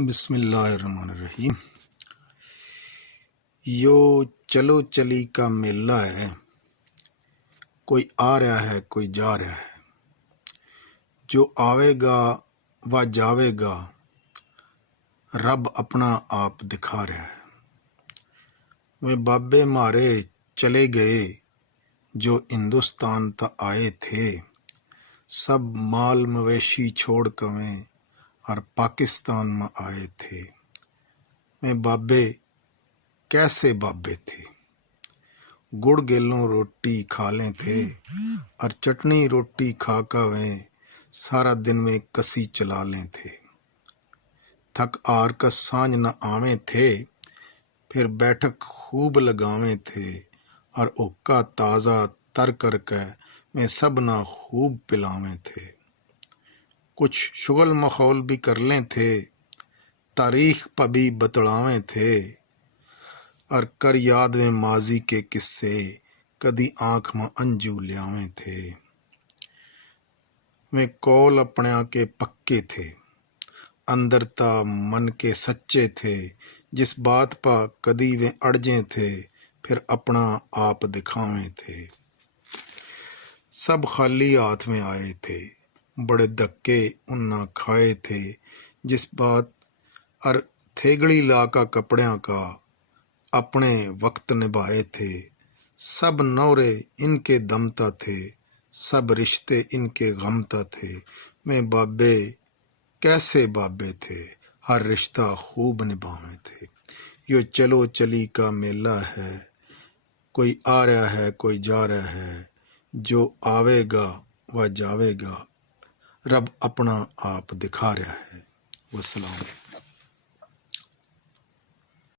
بسم اللہ الرحمن الرحیم۔ یو چلو چلی کا میلہ ہے، کوئی آ رہا ہے کوئی جا رہا ہے، جو آوے گا وہ جاوے گا، رب اپنا آپ دکھا رہا ہے۔ وہ بابے مارے چلے گئے جو ہندوستان تا آئے تھے، سب مال مویشی چھوڑ کویں اور پاکستان میں آئے تھے۔ میں بابے کیسے بابے تھے، گڑ گیلوں روٹی کھا لیں تھے اور چٹنی روٹی کھا کر سارا دن میں کسی چلا لیں تھے۔ تھک آر کا سانج نہ آویں تھے، پھر بیٹھک خوب لگاویں تھے اور اوکا تازہ تر کر کے میں سب نہ خوب پلاویں تھے۔ کچھ شغل مخول بھی کر لیں تھے، تاریخ پہ بھی بتڑاویں تھے اور کر یاد میں ماضی کے قصے کدی آنکھ میں انجو لیاویں تھے۔ میں کول اپنے کے پکے تھے، اندر تا من کے سچے تھے، جس بات پا کدی وہ اڑجیں تھے پھر اپنا آپ دکھاویں تھے۔ سب خالی ہاتھ میں آئے تھے، بڑے دھکے انہاں کھائے تھے، جس بات اور تھیگڑی لا کا کپڑیاں کا اپنے وقت نبھائے تھے۔ سب نورے ان کے دمتا تھے، سب رشتے ان کے غمتا تھے۔ میں بابے کیسے بابے تھے، ہر رشتہ خوب نبھاویں تھے۔ یہ چلو چلی کا میلہ ہے، کوئی آ رہا ہے کوئی جا رہا ہے، جو آوے گا وہ جاوے گا، رب اپنا آپ دکھا رہا ہے۔ والسلام۔